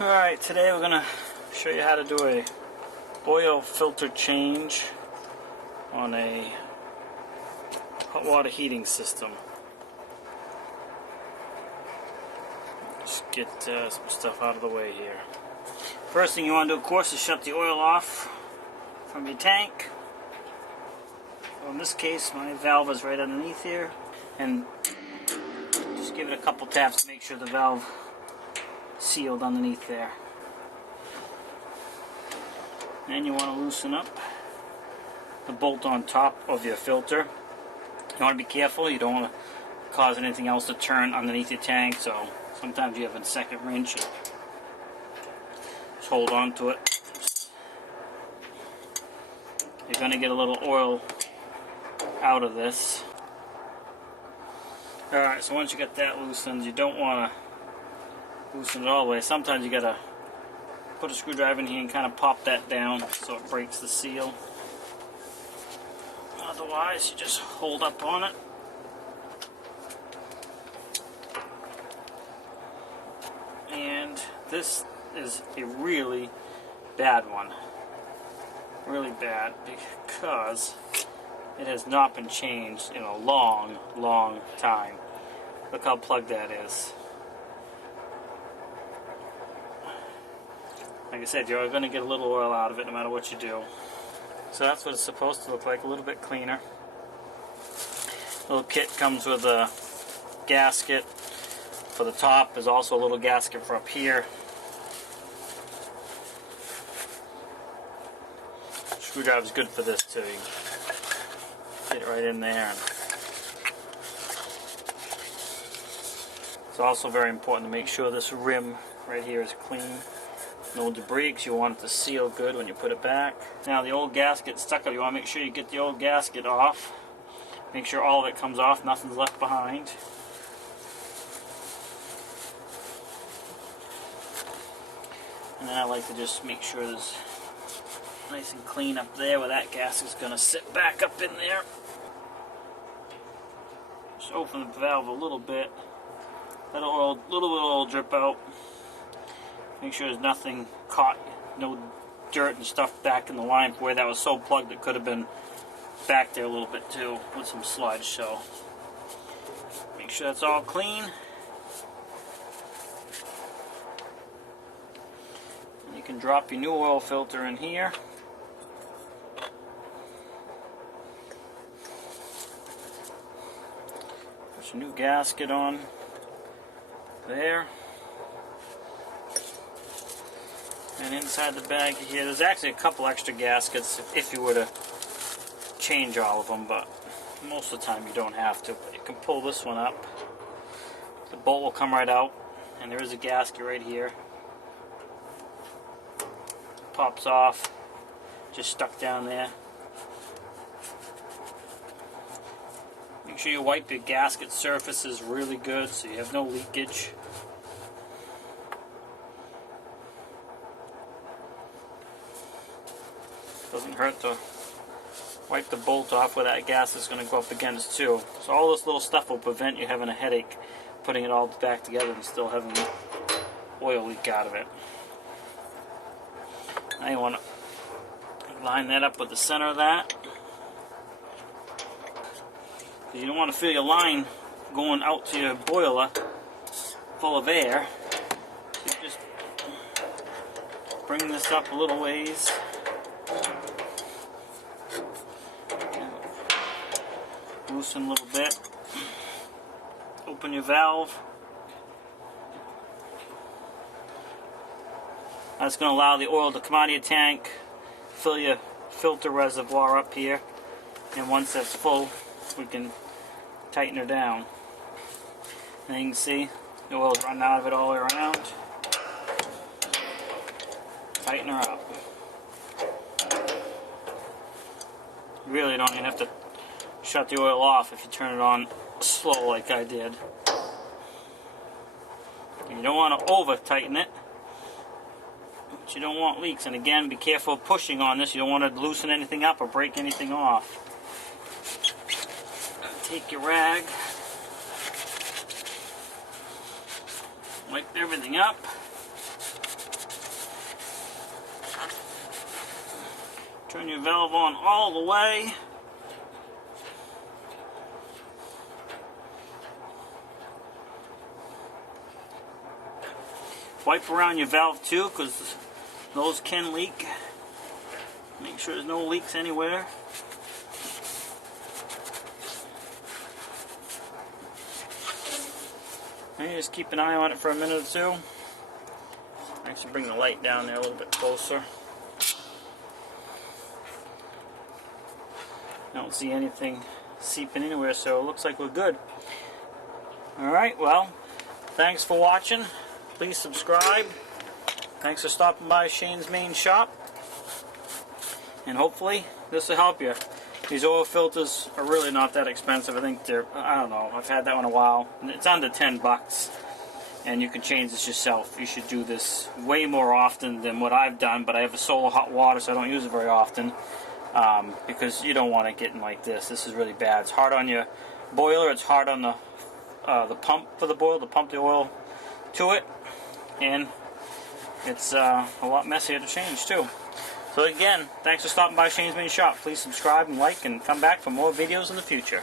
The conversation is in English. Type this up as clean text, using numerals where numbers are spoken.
Alright, today we're going to show you how to do a oil filter change on a hot water heating system. Just get some stuff out of the way here. First thing you want to do, of course, is shut the oil off from your tank. Well, in this case, my valve is right underneath here, and just give it a couple taps to make sure the valve sealed underneath there. Then you want to loosen up the bolt on top of your filter. You want to be careful, you don't want to cause anything else to turn underneath your tank, so sometimes you have a second wrench. Just hold on to it. You're going to get a little oil out of this. Alright, so once you get that loosened, you don't want to loosen it all the way. Sometimes you gotta put a screwdriver in here and kind of pop that down so it breaks the seal. Otherwise, you just hold up on it. And this is a really bad one. Really bad because it has not been changed in a long, long time. Look how plugged that is. Like I said, you're going to get a little oil out of it no matter what you do. So that's what it's supposed to look like, a little bit cleaner. Little kit comes with a gasket for the top. There's also a little gasket for up here. Screwdriver's good for this too. You get it right in there. It's also very important to make sure this rim right here is clean. No debris, because you want it to seal good when you put it back. Now the old gasket stuck up. You want to make sure you get the old gasket off. Make sure all of it comes off, nothing's left behind. And then I like to just make sure there's nice and clean up there where that gasket's going to sit back up in there. Just open the valve a little bit. Let a little bit of oil drip out. Make sure there's nothing caught, no dirt and stuff back in the line where that was so plugged it could have been back there a little bit too with some sludge. So make sure that's all clean. And you can drop your new oil filter in here. Put your new gasket on there. And inside the bag here, there's actually a couple extra gaskets if you were to change all of them, but most of the time you don't have to. But you can pull this one up. The bolt will come right out, and there is a gasket right here. Pops off, just stuck down there. Make sure you wipe your gasket surfaces really good so you have no leakage. Doesn't hurt to wipe the bolt off where that gas is going to go up against too. So all this little stuff will prevent you having a headache putting it all back together and still having oil leak out of it. Now you want to line that up with the center of that. You don't want to feel your line going out to your boiler full of air. So you just bring this up a little ways. Loosen a little bit. Open your valve. That's going to allow the oil to come out of your tank, fill your filter reservoir up here, and once that's full, we can tighten her down. And you can see the oil's running out of it all the way around. Tighten her up. You really don't even have to shut the oil off if you turn it on slow like I did. You don't want to over tighten it, but you don't want leaks. And again, be careful of pushing on this. You don't want to loosen anything up or break anything off. Take your rag, wipe everything up. Turn your valve on all the way. Wipe around your valve too, because those can leak. Make sure there's no leaks anywhere. And you just keep an eye on it for a minute or two. Actually bring the light down there a little bit closer. I don't see anything seeping anywhere, so it looks like we're good. Alright, well, thanks for watching. Please subscribe. Thanks for stopping by Shane's Main Shop. And hopefully this will help you. These oil filters are really not that expensive. I think they're, I don't know, I've had that one a while. It's under 10 bucks. And you can change this yourself. You should do this way more often than what I've done, but I have a solar hot water, so I don't use it very often. Because you don't want it getting like this. This is really bad. It's hard on your boiler. It's hard on the pump for the boiler to pump the oil to it. And it's a lot messier to change too. So again, thanks for stopping by Shane's Main Shop. Please subscribe and like and come back for more videos in the future.